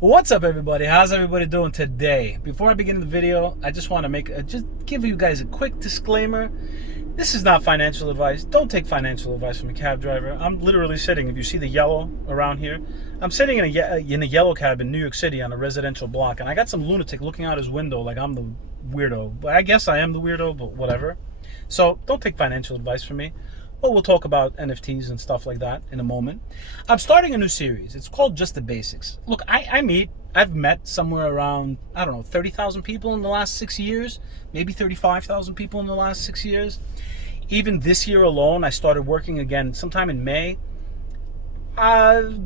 What's up, everybody? How's everybody doing today? Before I begin the video, I just want to just give you guys a quick disclaimer. This is not financial advice. Don't take financial advice from a cab driver. I'm literally sitting, if you see the yellow around here, I'm sitting in a yellow cab in New York City on a residential block, and I got some lunatic looking out his window like I'm the weirdo. But I guess I am the weirdo, but whatever. So don't take financial advice from me. Well, we'll talk about NFTs and stuff like that in a moment. I'm starting a new series. It's called Just the Basics. Look, I've met somewhere around, I don't know, 30,000 people in the last 6 years, maybe 35,000 people in the last 6 years. Even this year alone, I started working again sometime in May.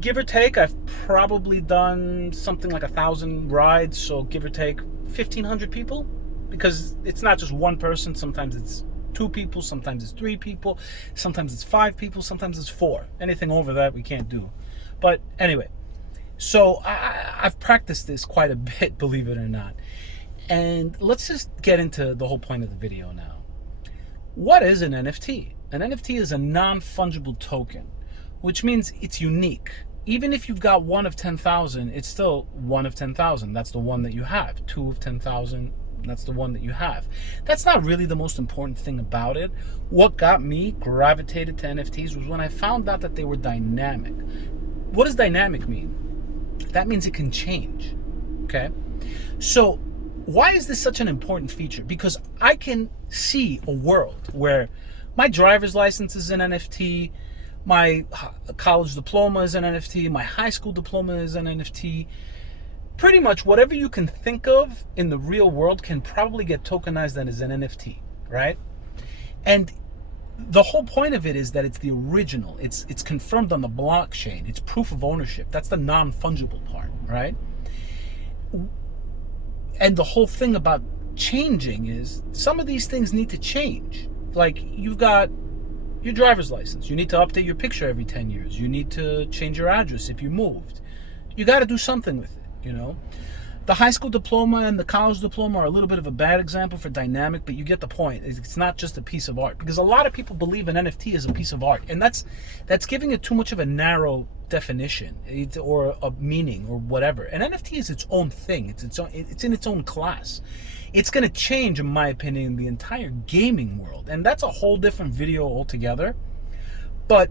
Give or take, I've probably done something like 1,000 rides, so give or take 1,500 people, because it's not just one person. Sometimes it's 2 people, sometimes it's 3 people, sometimes it's 5 people, sometimes it's 4. Anything over that we can't do. But anyway, so I've practiced this quite a bit, believe it or not. And let's just get into the whole point of the video now. What is an NFT? An NFT is a non-fungible token, which means it's unique. Even if you've got 1 of 10,000, it's still 1 of 10,000. That's the one that you have. 2 of 10,000. That's the one that you have. That's not really the most important thing about it. What got me gravitated to NFTs was when I found out that they were dynamic. What does dynamic mean? That means it can change, okay? So why is this such an important feature? Because I can see a world where my driver's license is an NFT, my college diploma is an NFT, my high school diploma is an NFT. Pretty much whatever you can think of in the real world can probably get tokenized as an NFT, right? And the whole point of it is that it's the original. It's confirmed on the blockchain. It's proof of ownership. That's the non-fungible part, right? And the whole thing about changing is some of these things need to change. Like, you've got your driver's license. You need to update your picture every 10 years. You need to change your address if you moved. You got to do something with it. You know, the high school diploma and the college diploma are a little bit of a bad example for dynamic, but you get the point. It's not just a piece of art, because a lot of people believe an NFT is a piece of art, and that's giving it too much of a narrow definition or a meaning or whatever. An NFT is its own thing. It's in its own class. It's going to change, in my opinion, the entire gaming world, and that's a whole different video altogether. But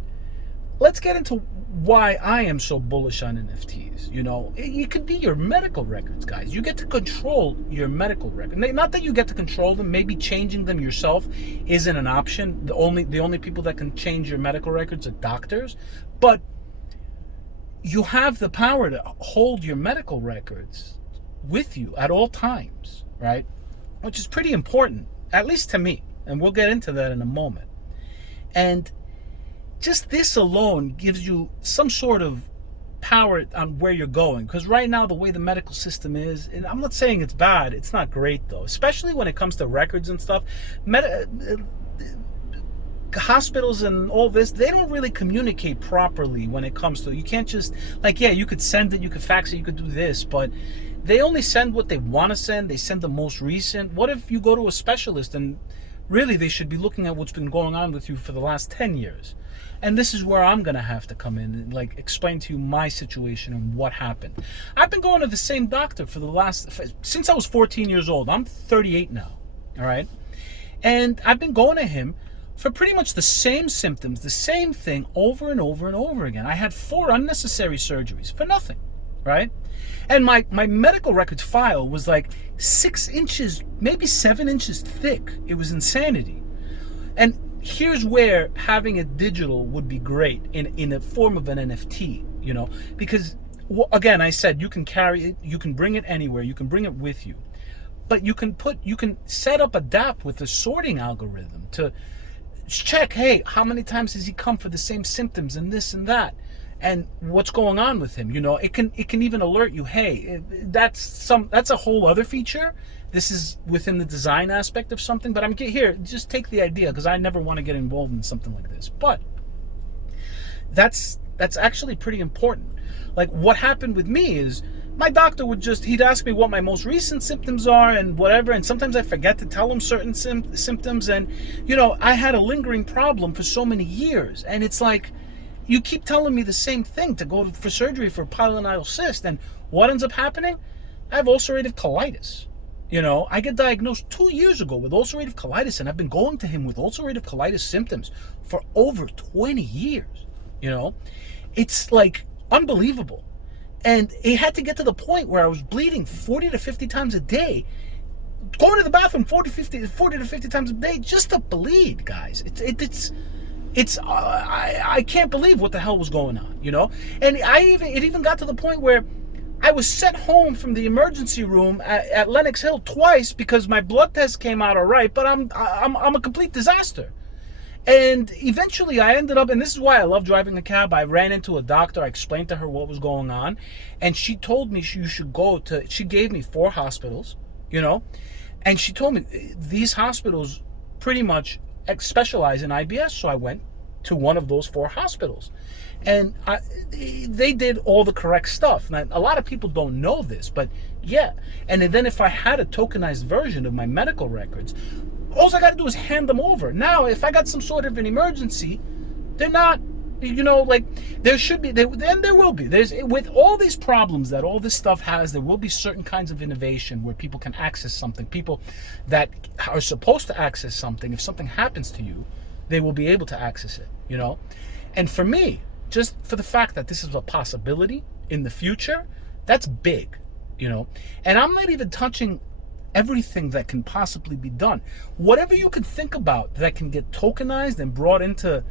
let's get into why I am so bullish on NFTs. You know, it could be your medical records, guys. You get to control your medical record. Not that you get to control them. Maybe changing them yourself isn't an option. The only people that can change your medical records are doctors. But you have the power to hold your medical records with you at all times, right? Which is pretty important, at least to me. And we'll get into that in a moment. And just this alone gives you some sort of power on where you're going. Because right now, the way the medical system is, and I'm not saying it's bad, it's not great though, especially when it comes to records and stuff. Hospitals and all this, they don't really communicate properly when it comes to, you can't just, like, yeah, you could send it, you could fax it, you could do this, but they only send what they want to send. They send the most recent. What if you go to a specialist and really they should be looking at what's been going on with you for the last 10 years? And this is where I'm going to have to come in and like explain to you my situation and what happened. I've been going to the same doctor since I was 14 years old. I'm 38 now, all right? And I've been going to him for pretty much the same symptoms, the same thing over and over and over again. I had 4 unnecessary surgeries for nothing, right? And my medical records file was like 6 inches, maybe 7 inches thick. It was insanity. And here's where having it digital would be great in a form of an NFT, you know, because again, I said you can carry it, you can bring it anywhere, you can bring it with you, but you can set up a DApp with a sorting algorithm to check, hey, how many times has he come for the same symptoms and this and that, and what's going on with him. You know, it can even alert you, hey, that's a whole other feature. This is within the design aspect of something, but here, just take the idea, because I never want to get involved in something like this. But that's actually pretty important. Like, what happened with me is my doctor he'd ask me what my most recent symptoms are and whatever, and sometimes I forget to tell him certain symptoms, and, you know, I had a lingering problem for so many years, and it's like, you keep telling me the same thing, to go for surgery for pilonidal cyst, and what ends up happening? I have ulcerative colitis. You know, I get diagnosed 2 years ago with ulcerative colitis, and I've been going to him with ulcerative colitis symptoms for over 20 years. You know, it's like unbelievable. And it had to get to the point where I was bleeding 40 to 50 times a day, going to the bathroom 40 to 50 times a day just to bleed, guys. I can't believe what the hell was going on, you know? And it even got to the point where I was sent home from the emergency room at Lenox Hill twice because my blood test came out all right, but I'm a complete disaster. And eventually I ended up, and this is why I love driving a cab, I ran into a doctor, I explained to her what was going on, and she told me you should go to, she gave me 4 hospitals, you know, and she told me these hospitals pretty much specialize in IBS, so I went to one of those 4 hospitals. And they did all the correct stuff. Now, a lot of people don't know this, but yeah. And then if I had a tokenized version of my medical records, all I got to do is hand them over. Now, if I got some sort of an emergency, they're not, you know, like, there should be, and there will be. With all these problems that all this stuff has, there will be certain kinds of innovation where people can access something. People that are supposed to access something, if something happens to you, they will be able to access it, you know? And for me, just for the fact that this is a possibility in the future, that's big, you know? And I'm not even touching everything that can possibly be done. Whatever you can think about that can get tokenized and brought into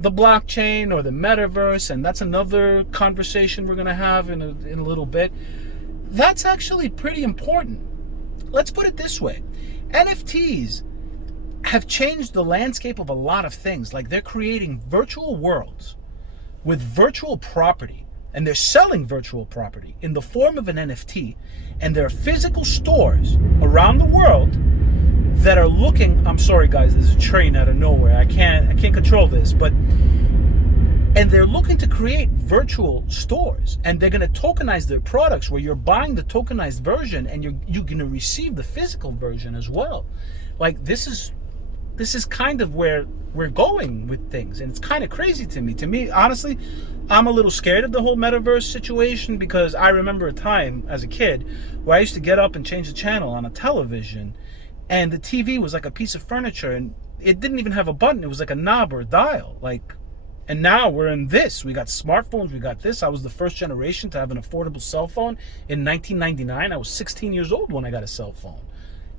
the blockchain or the metaverse, and that's another conversation we're going to have in a little bit, that's actually pretty important. Let's put it this way. NFTs have changed the landscape of a lot of things. Like, they're creating virtual worlds with virtual property, and they're selling virtual property in the form of an NFT, and there are physical stores around the world that are looking, I'm sorry guys, there's a train out of nowhere, I can't control this, but, and they're looking to create virtual stores, and they're going to tokenize their products where you're buying the tokenized version and you're going to receive the physical version as well. Like, this is kind of where we're going with things, and it's kind of crazy to me. To me, honestly, I'm a little scared of the whole metaverse situation, because I remember a time as a kid where I used to get up and change the channel on a television, and the TV was like a piece of furniture, and it didn't even have a button. It was like a knob or a dial. Like, and now we're in this. We got smartphones. We got this. I was the first generation to have an affordable cell phone in 1999. I was 16 years old when I got a cell phone.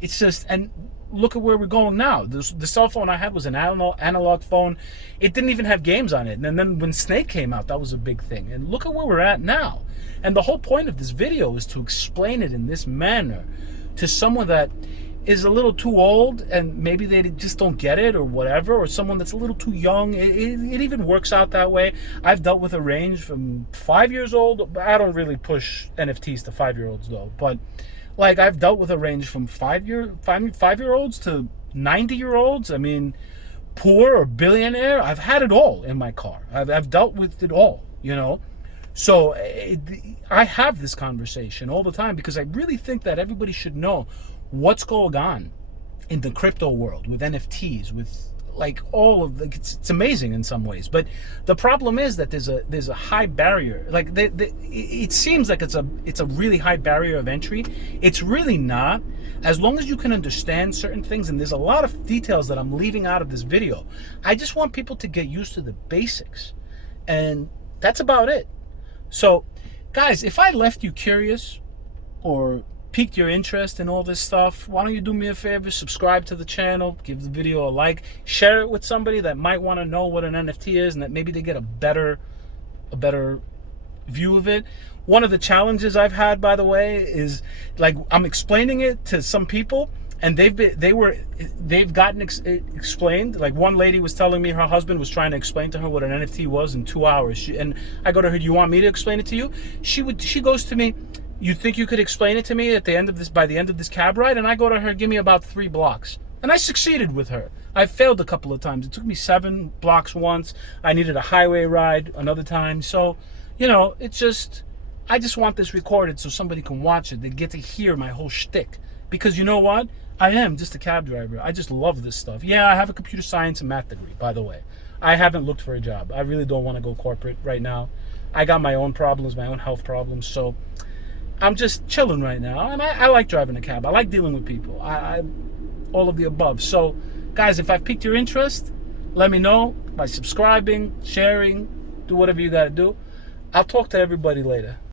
It's just, and look at where we're going now. The cell phone I had was an analog phone. It didn't even have games on it. And then when Snake came out, that was a big thing. And look at where we're at now. And the whole point of this video is to explain it in this manner to someone that is a little too old, and maybe they just don't get it or whatever, or someone that's a little too young. It even works out that way. I've dealt with a range from 5 years old. I don't really push NFTs to 5-year-olds though, but like, I've dealt with a range from 5-year-olds to 90-year-olds. I mean, poor or billionaire. I've had it all in my car. I've dealt with it all, you know. So I have this conversation all the time because I really think that everybody should know what's going on in the crypto world with NFTs, with like all of the, it's amazing in some ways, but the problem is that there's a high barrier. Like, it seems like it's a really high barrier of entry. It's really not, as long as you can understand certain things. And there's a lot of details that I'm leaving out of this video. I just want people to get used to the basics, and that's about it. So guys, if I left you curious or piqued your interest in all this stuff, why don't you do me a favor, subscribe to the channel, give the video a like, share it with somebody that might want to know what an NFT is, and that maybe they get a better view of it. One of the challenges I've had, by the way, is like, I'm explaining it to some people, and they've gotten explained. Like, one lady was telling me her husband was trying to explain to her what an NFT was in 2 hours. And I go to her, do you want me to explain it to you? She goes to me, you think you could explain it to me by the end of this cab ride? And I go to her, give me about 3 blocks. And I succeeded with her. I failed a couple of times. It took me 7 blocks once. I needed a highway ride another time. So, you know, it's just, I just want this recorded so somebody can watch it. They get to hear my whole shtick. Because you know what? I am just a cab driver. I just love this stuff. Yeah, I have a computer science and math degree, by the way. I haven't looked for a job. I really don't want to go corporate right now. I got my own problems, my own health problems, so I'm just chilling right now. And I like driving a cab. I like dealing with people. I all of the above. So, guys, if I've piqued your interest, let me know by subscribing, sharing, do whatever you got to do. I'll talk to everybody later.